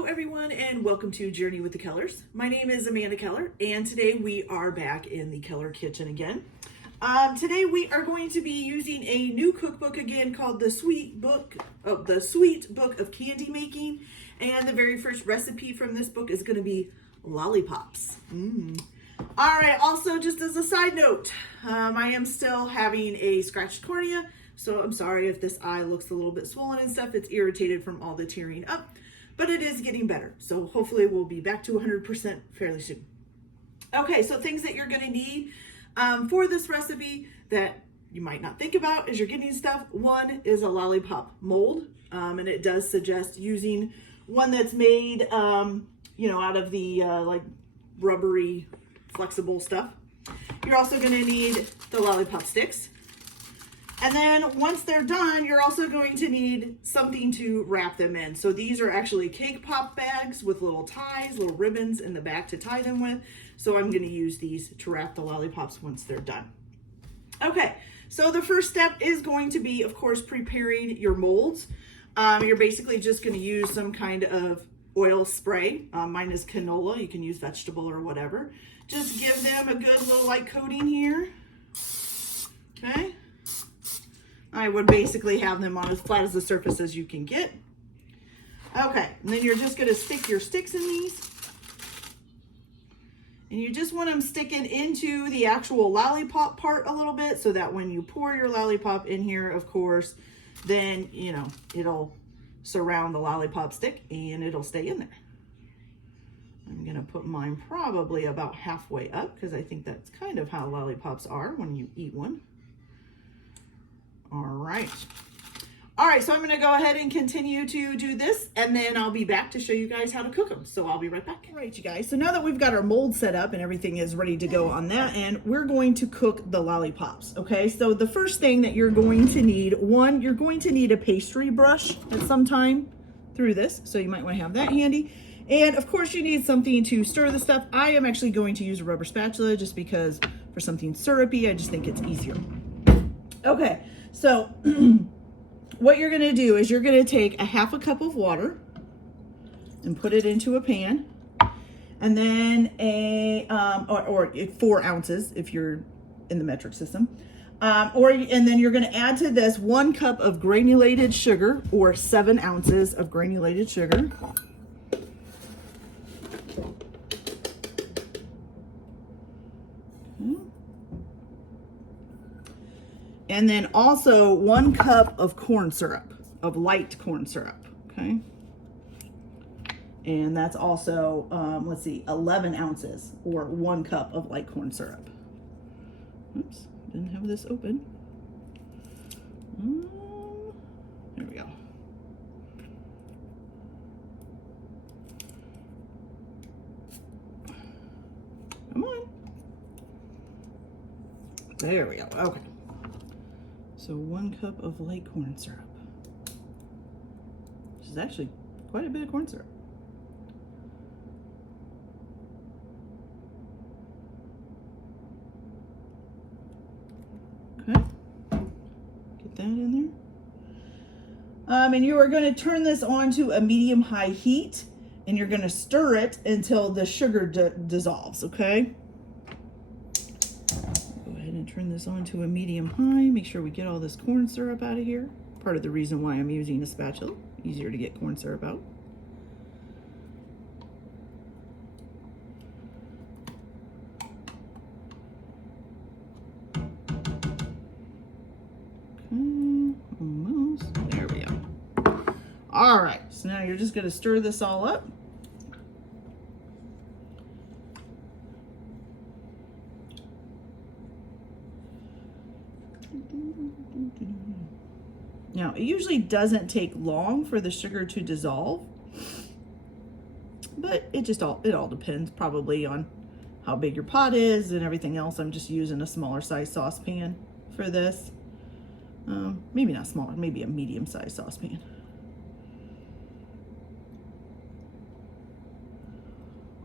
Hello everyone and welcome to Journey with the Kellers. My name is Amanda Keller and today we are back in the Keller kitchen again. Today we are going to be using a new cookbook again called the Sweet Book of Candy Making, and the very first recipe from this book is going to be lollipops. Alright, also just as a side note, I am still having a scratched cornea, so I'm sorry if this eye looks a little bit swollen and stuff. It's irritated from all the tearing up. But it is getting better, so hopefully we'll be back to 100% fairly soon. Okay, so things that you're going to need for this recipe that you might not think about as you're getting stuff. One is a lollipop mold, and it does suggest using one that's made, out of the like rubbery, flexible stuff. You're also going to need the lollipop sticks. And then once they're done, you're also going to need something to wrap them in. So these are actually cake pop bags with little ties, little ribbons in the back to tie them with. So I'm going to use these to wrap the lollipops once they're done. Okay, so the first step is going to be, of course, preparing your molds. You're basically just going to use some kind of oil spray. Mine is canola. You can use vegetable or whatever. Just give them a good little light coating here. Okay. I would basically have them on as flat as the surface as you can get. Okay, and then you're just going to stick your sticks in these. And you just want them sticking into the actual lollipop part a little bit so that when you pour your lollipop in here, of course, then, it'll surround the lollipop stick and it'll stay in there. I'm going to put mine probably about halfway up because I think that's kind of how lollipops are when you eat one. All right, so I'm going to go ahead and continue to do this, and then I'll be back to show you guys how to cook them. So I'll be right back. All right, you guys, so now that we've got our mold set up and everything is ready to go on that end, we're going to cook the lollipops, okay? So the first thing that you're going to need, you're going to need a pastry brush at some time through this, so you might want to have that handy. And of course you need something to stir the stuff. I am actually going to use a rubber spatula just because for something syrupy, I just think it's easier. Okay. So what you're going to do is you're going to take a half a cup of water and put it into a pan, and then or 4 ounces if you're in the metric system, and then you're going to add to this 1 cup of granulated sugar or 7 ounces of granulated sugar. And then also 1 cup of corn syrup, of light corn syrup, okay? And that's also, 11 ounces or 1 cup of light corn syrup. Oops, didn't have this open. There we go. Come on. There we go, okay. So 1 cup of light corn syrup, which is actually quite a bit of corn syrup. Okay, get that in there. And you are going to turn this on to a medium-high heat, and you're going to stir it until the sugar dissolves, okay? Turn this on to a medium-high. Make sure we get all this corn syrup out of here. Part of the reason why I'm using a spatula. Easier to get corn syrup out. Okay, almost. There we go. All right, so now you're just going to stir this all up. Now, it usually doesn't take long for the sugar to dissolve, but it all depends probably on how big your pot is and everything else. I'm just using a smaller size saucepan for this. Maybe not smaller, maybe a medium size saucepan.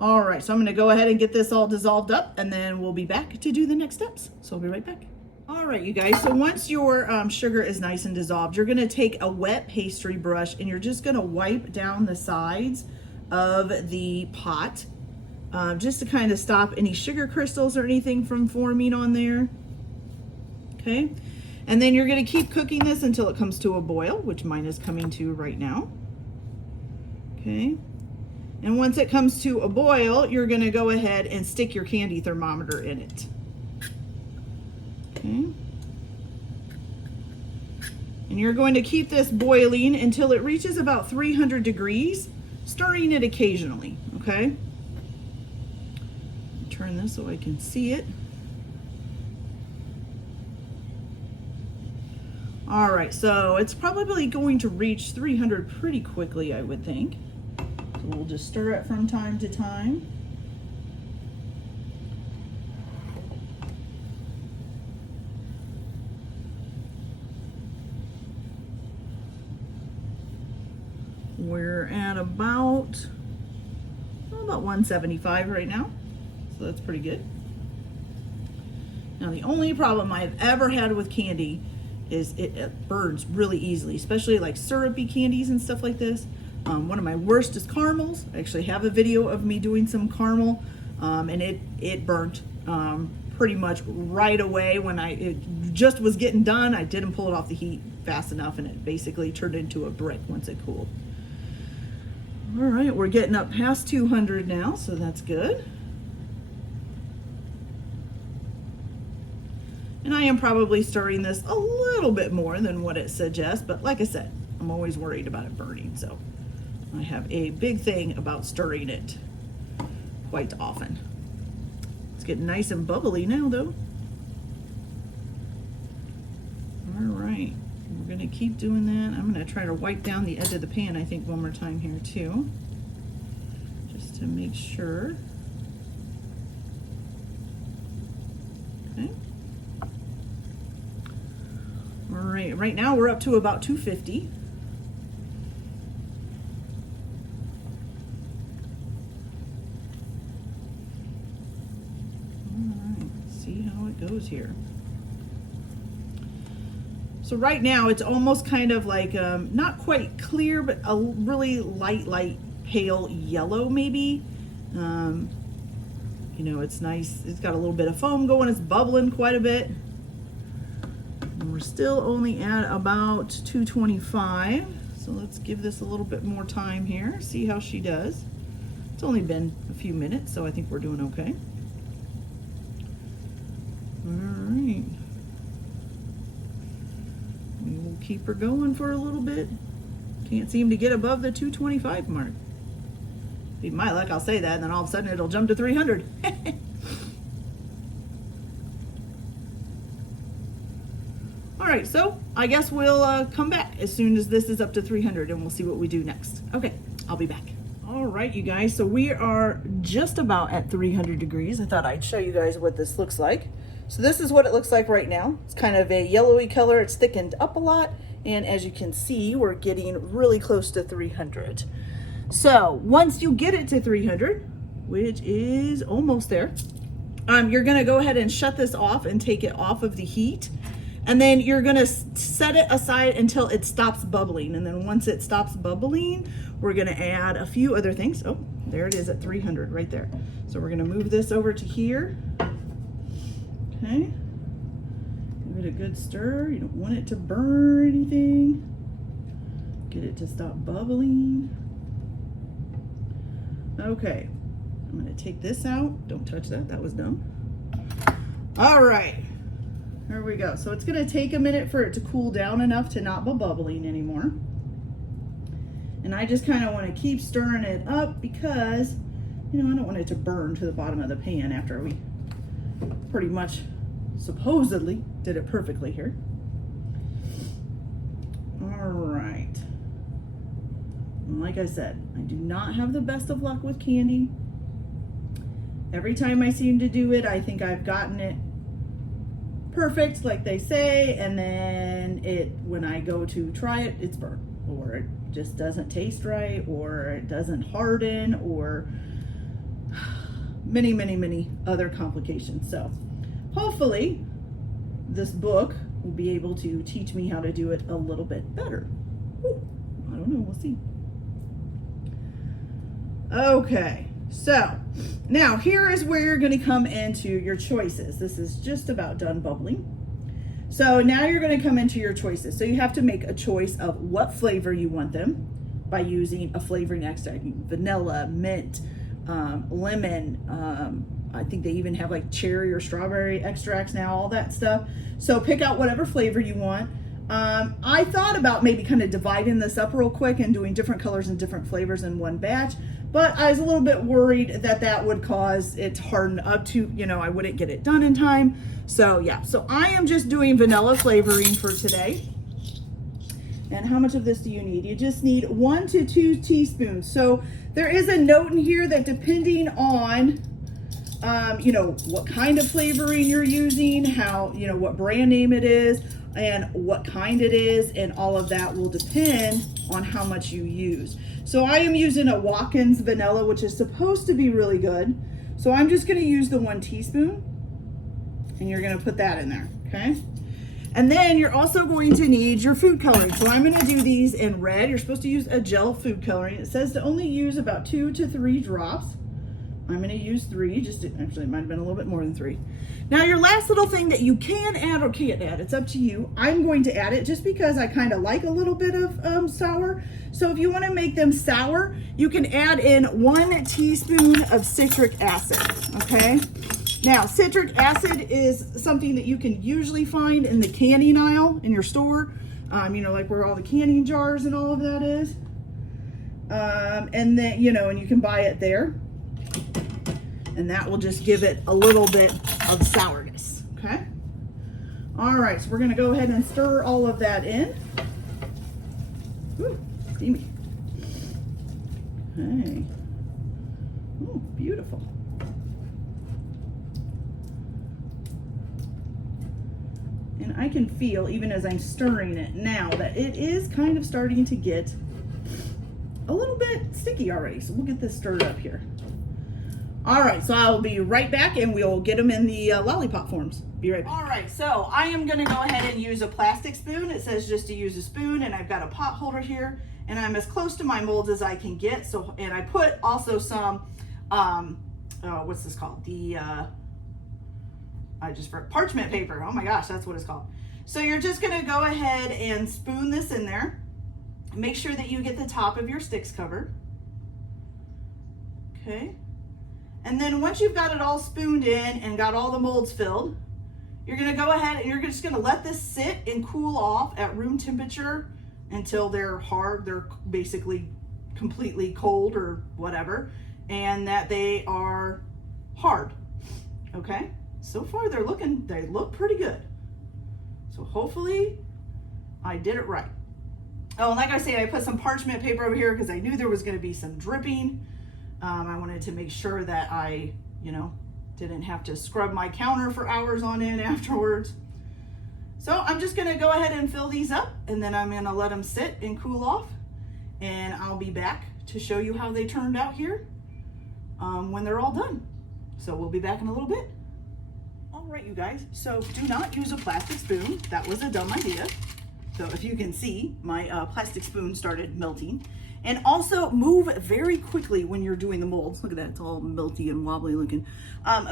All right, so I'm going to go ahead and get this all dissolved up, and then we'll be back to do the next steps. So I'll be right back. All right, you guys, so once your sugar is nice and dissolved, you're going to take a wet pastry brush and you're just going to wipe down the sides of the pot, just to kind of stop any sugar crystals or anything from forming on there. Okay, and then you're going to keep cooking this until it comes to a boil, which mine is coming to right now. Okay, and once it comes to a boil, you're going to go ahead and stick your candy thermometer in it. Okay, and you're going to keep this boiling until it reaches about 300 degrees, stirring it occasionally. Okay, turn this so I can see it. All right, so it's probably going to reach 300 pretty quickly, I would think. So we'll just stir it from time to time. We're at about 175 right now, so that's pretty good. Now, the only problem I've ever had with candy is it burns really easily, especially like syrupy candies and stuff like this. One of my worst is caramels. I actually have a video of me doing some caramel, and it burnt pretty much right away when it just was getting done. I didn't pull it off the heat fast enough, and it basically turned into a brick once it cooled. All right, we're getting up past 200 now, so that's good. And I am probably stirring this a little bit more than what it suggests, but like I said, I'm always worried about it burning, so I have a big thing about stirring it quite often. It's getting nice and bubbly now, though. All right, we're gonna keep doing that. I'm gonna try to wipe down the edge of the pan, I think, one more time here too, just to make sure. Okay. All right, right now we're up to about 250. All right, let's see how it goes here. So right now it's almost kind of like, not quite clear, but a really light pale yellow maybe. You know, it's nice. It's got a little bit of foam going. It's bubbling quite a bit. We're still only at about 225, so let's give this a little bit more time here, see how she does. It's only been a few minutes, so I think we're doing okay. All right. We will keep her going for a little bit. Can't seem to get above the 225 mark. Be my luck, I'll say that, and then all of a sudden it'll jump to 300. All right, so I guess we'll come back as soon as this is up to 300 and we'll see what we do next. Okay, I'll be back. All right, you guys, so we are just about at 300 degrees. I thought I'd show you guys what this looks like. So this is what it looks like right now. It's kind of a yellowy color. It's thickened up a lot. And as you can see, we're getting really close to 300. So once you get it to 300, which is almost there, you're gonna go ahead and shut this off and take it off of the heat. And then you're gonna set it aside until it stops bubbling. And then once it stops bubbling, we're gonna add a few other things. Oh, there it is at 300 right there. So we're gonna move this over to here. Okay, give it a good stir. You don't want it to burn or anything. Get it to stop bubbling. Okay, I'm gonna take this out. Don't touch that, that was dumb. All right. There we go. So it's going to take a minute for it to cool down enough to not be bubbling anymore. And I just kind of want to keep stirring it up because, you know, I don't want it to burn to the bottom of the pan after we pretty much supposedly did it perfectly here. All right. And like I said, I do not have the best of luck with candy. Every time I seem to do it, I think I've gotten it perfect, like they say, and then when I go to try it, it's burnt, or it just doesn't taste right, or it doesn't harden, or many other complications. So hopefully this book will be able to teach me how to do it a little bit better. Ooh, I don't know, we'll see. Okay, so now here is where you're going to come into your choices. This is just about done bubbling. So now you're going to come into your choices. So you have to make a choice of what flavor you want them by using a flavoring extract: vanilla, mint, lemon. I think they even have like cherry or strawberry extracts now, all that stuff. So pick out whatever flavor you want. I thought about maybe kind of dividing this up real quick and doing different colors and different flavors in one batch, but I was a little bit worried that that would cause it to harden up to, I wouldn't get it done in time. So yeah, so I am just doing vanilla flavoring for today. And how much of this do you need? You just need 1 to 2 teaspoons. So there is a note in here that depending on, what kind of flavoring you're using, how, what brand name it is, and what kind it is, and all of that will depend on how much you use. So I am using a Watkins vanilla, which is supposed to be really good. So I'm just going to use the 1 teaspoon, and you're going to put that in there, okay? And then you're also going to need your food coloring. So I'm going to do these in red. You're supposed to use a gel food coloring. It says to only use about 2 to 3 drops. I'm going to use 3, actually it might have been a little bit more than 3. Now your last little thing that you can add or can't add, it's up to you. I'm going to add it just because I kind of like a little bit of sour. So if you want to make them sour, you can add in 1 teaspoon of citric acid, okay? Now citric acid is something that you can usually find in the canning aisle in your store, like where all the canning jars and all of that is. And then, and you can buy it there. And that will just give it a little bit of sourness, okay? All right, so we're gonna go ahead and stir all of that in. Ooh, steamy. Okay. Ooh, beautiful. And I can feel, even as I'm stirring it now, that it is kind of starting to get a little bit sticky already. So we'll get this stirred up here. All right, so I'll be right back and we'll get them in the lollipop forms. Be right back. All right, so I am gonna go ahead and use a plastic spoon. It says just to use a spoon, and I've got a pot holder here, and I'm as close to my molds as I can get. So, and I put also some, what's this called? Parchment paper. Oh my gosh, that's what it's called. So you're just gonna go ahead and spoon this in there. Make sure that you get the top of your sticks covered. Okay. And then once you've got it all spooned in and got all the molds filled, you're gonna go ahead and you're just gonna let this sit and cool off at room temperature until they're hard. They're basically completely cold or whatever, and that they are hard, okay? So far they look pretty good. So hopefully I did it right. Oh, and like I say, I put some parchment paper over here because I knew there was gonna be some dripping. I wanted to make sure that I, didn't have to scrub my counter for hours on end afterwards. So I'm just gonna go ahead and fill these up, and then I'm gonna let them sit and cool off, and I'll be back to show you how they turned out here when they're all done. So we'll be back in a little bit. All right, you guys, so do not use a plastic spoon. That was a dumb idea. So if you can see, my plastic spoon started melting. And also move very quickly when you're doing the molds. Look at that, it's all melty and wobbly looking.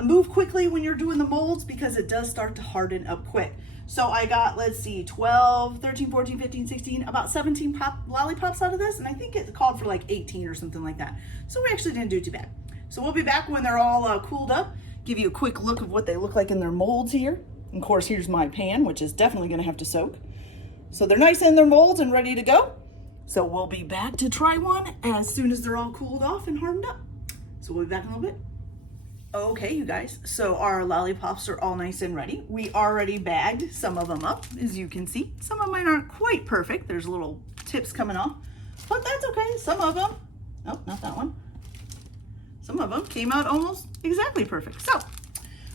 Move quickly when you're doing the molds because it does start to harden up quick. So I got, let's see, 12, 13, 14, 15, 16, about 17 lollipops out of this. And I think it called for like 18 or something like that. So we actually didn't do too bad. So we'll be back when they're all cooled up. Give you a quick look of what they look like in their molds here. And of course, here's my pan, which is definitely gonna have to soak. So they're nice in their molds and ready to go. So we'll be back to try one as soon as they're all cooled off and hardened up. So we'll be back in a little bit. Okay, you guys, so our lollipops are all nice and ready. We already bagged some of them up, as you can see. Some of mine aren't quite perfect. There's little tips coming off, but that's okay. Some of them, oh, not that one. Some of them came out almost exactly perfect. So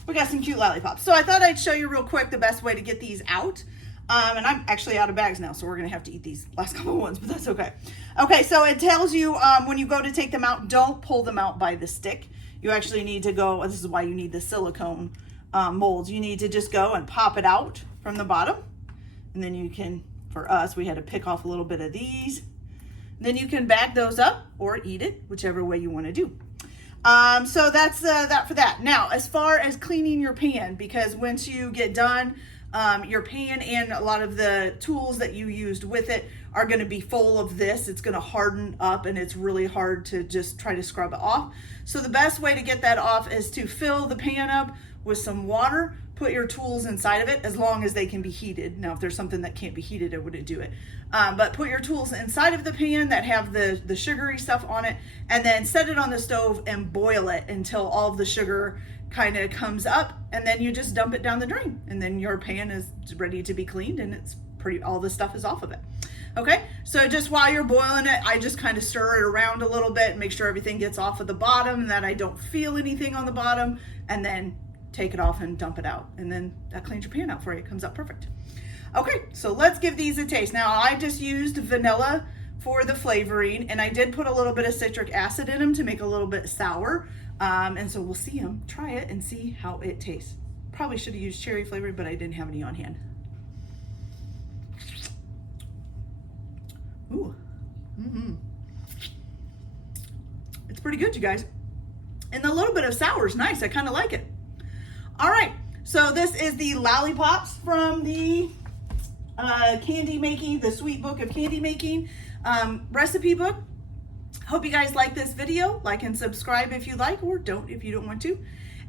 we got some cute lollipops. So I thought I'd show you real quick the best way to get these out. And I'm actually out of bags now, so we're gonna have to eat these last couple of ones, but that's okay. Okay, so it tells you when you go to take them out, don't pull them out by the stick. You actually need to go, this is why you need the silicone molds. You need to just go and pop it out from the bottom. And then you can, for us, we had to pick off a little bit of these Then you can bag those up or eat it, whichever way you want to do. So that's that for that. Now, as far as cleaning your pan, because once you get done, your pan and a lot of the tools that you used with it are going to be full of this. It's going to harden up and it's really hard to just try to scrub it off. So the best way to get that off is to fill the pan up with some water, put your tools inside of it, as long as they can be heated. Now, if there's something that can't be heated, I wouldn't do it. But put your tools inside of the pan that have the sugary stuff on it, and then set it on the stove and boil it until all of the sugar kind of comes up, and then you just dump it down the drain, and then your pan is ready to be cleaned, and it's all the stuff is off of it. Okay, so just while you're boiling it, I just kind of stir it around a little bit, make sure everything gets off of the bottom, and that I don't feel anything on the bottom, and then take it off and dump it out, and then that cleans your pan out for you. It comes up perfect. Okay, so let's give these a taste. Now, I just used vanilla for the flavoring, and I did put a little bit of citric acid in them to make a little bit sour, and so we'll see them, try it, and see how it tastes. Probably should have used cherry flavoring, but I didn't have any on hand. Ooh, it's pretty good, you guys. And the little bit of sour is nice. I kind of like it. All right, so this is the Lollipops from the candy making, the Sweet Book of Candy Making recipe book. Hope you guys like this video. Like and subscribe if you like, or don't if you don't want to.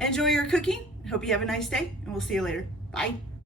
Enjoy your cooking. Hope you have a nice day, and we'll see you later. Bye.